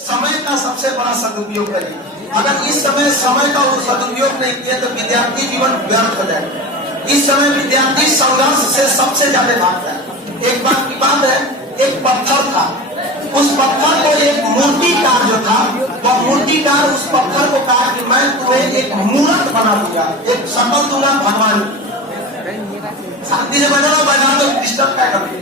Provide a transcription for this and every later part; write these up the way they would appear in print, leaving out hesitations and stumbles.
समय का सबसे बड़ा सदुपयोग करें। अगर इस समय का वो सदुपयोग नहीं किया तो विद्यार्थी जीवन व्यर्थ हो जाएगा। इस समय विद्यार्थी संघर्ष से सबसे ज्यादा भागता है। एक बात की बात है, एक पत्थर था, उस पत्थर को एक मूर्तिकार जो था, वह मूर्तिकार उस पत्थर को कहा कि मैं तुम्हें एक मूर्त बना दूंगा, एक शक्ल दूंगा भगवान। शांति से बना तो डिस्टर्ब क्या करेंगे।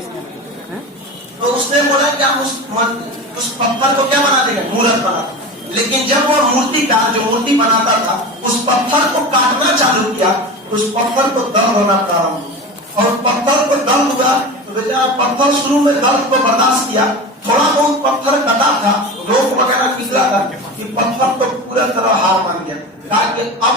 तो उसने बोला कि हम उस पत्थर को क्या बना देंगे, मूर्त बना। लेकिन जब वो मूर्तिकार जो मूर्ति बनाता था उस पत्थर को काटना चालू किया, उस पत्थर को दर्द होना प्रारंभ हुआ। और पत्थर को दर्द हुआ तो बेचारा पत्थर शुरू में दर्द को बर्दाश्त किया, थोड़ा बहुत पत्थर कटा था, रोक वगैरह निकला था कि पत्थर तो पूरा तरह हार मान गया। कहा कि अब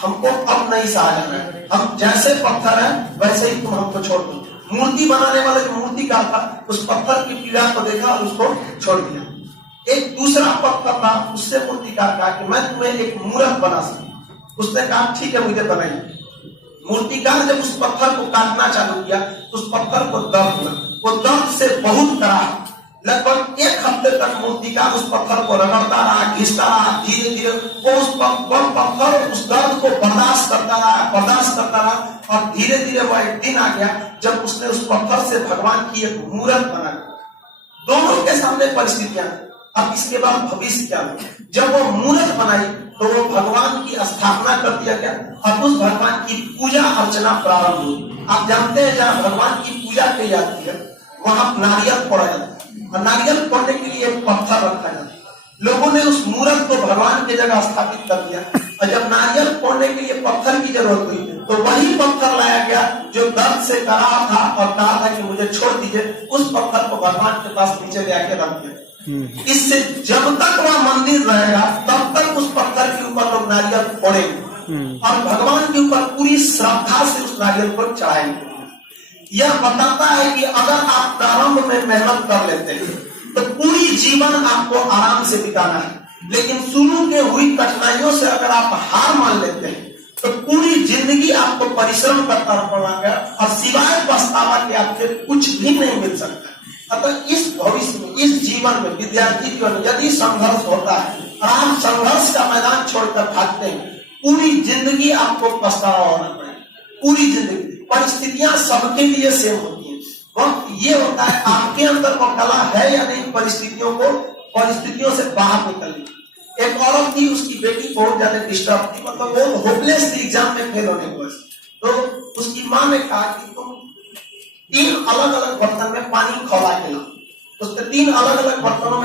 हमको अब नहीं सहा जाना है, हम जैसे पत्थर है वैसे ही तुम हमको छोड़ दो। मूर्ति बनाने वाला जो मूर्तिकार था उस पत्थर की पीड़ा को देखा और उसको छोड़ दिया। एक दूसरा पत्थर था, उससे मूर्तिकार कहा कि मैं तुम्हें एक मूर्त बना सकता। उसने कहा ठीक है मुझे बनाइए। मूर्तिकार जब उस पत्थर को काटना चालू किया तो उस पत्थर को दर्द हुआ, वो दर्द से बहुत कराह। लगभग एक हफ्ते तक मूर्तिकार उस पत्थर को रगड़ता रहा, घिसता रहा, धीरे धीरे वो उस पत्थर उस दर्द को बर्दाश्त करता रहा और धीरे धीरे वह एक दिन आ गया जब उसने उस पत्थर से भगवान की एक मूर्त बना दी। दोनों के सामने परिस्थितियां, अब इसके बाद भविष्य क्या हुआ। जब वो मूर्त बनाई तो वो भगवान की स्थापना कर दिया गया और उस भगवान की पूजा अर्चना प्रारंभ हुई। आप जानते हैं जहाँ भगवान की पूजा की जाती है वहां नारियल फोड़ा जाता है और नारियल फोड़ने के लिए एक पत्थर रखा जाता है। लोगों ने उस मूर्त को भगवान की जगह स्थापित कर दिया और जब नारियल फोड़ने के लिए पत्थर की जरूरत हुई तो वही पत्थर लाया गया जो दर्द से करा था और कहा था कि मुझे छोड़ दीजिए। उस पत्थर को भगवान के पास नीचे ले आके रख दिया। इससे जब तक वह मंदिर रहेगा तब तक उस पत्थर के ऊपर लोग नारियल फोड़ेंगे और भगवान के ऊपर पूरी श्रद्धा से उस नारियल को चढ़ाएंगे। यह बताता है कि अगर आप प्रारंभ में मेहनत कर लेते हैं तो पूरी जीवन आपको आराम से बिताना है, लेकिन शुरू के हुई कठिनाइयों से अगर आप हार मान लेते हैं तो पूरी जिंदगी आपको परिश्रम करता रहना और सिवाय पछतावा के आपसे कुछ भी नहीं मिल सकता। अतः इस भविष्य में, इस जीवन में, विद्यार्थी जीवन में यदि संघर्ष होता है और आप संघर्ष का मैदान छोड़कर भागते हैं, पूरी जिंदगी आपको पछतावा होना पड़ेगा। पूरी जिंदगी परिस्थितियां सबके लिए सेम होती है। वक्त ये होता है आपके अंदर वो कला है या नहीं परिस्थितियों से बाहर निकलने। एक औरत थी, उसकी बेटी बहुत ज्यादा डिस्टर्ब थी, मतलब वो होपलेस थी एग्जाम में फेल होने को। तो उसकी माँ ने कहा कि तुम 3 अलग अलग बर्तन में पानी खौला के लाओ। उसने 3 अलग अलग बर्तनों में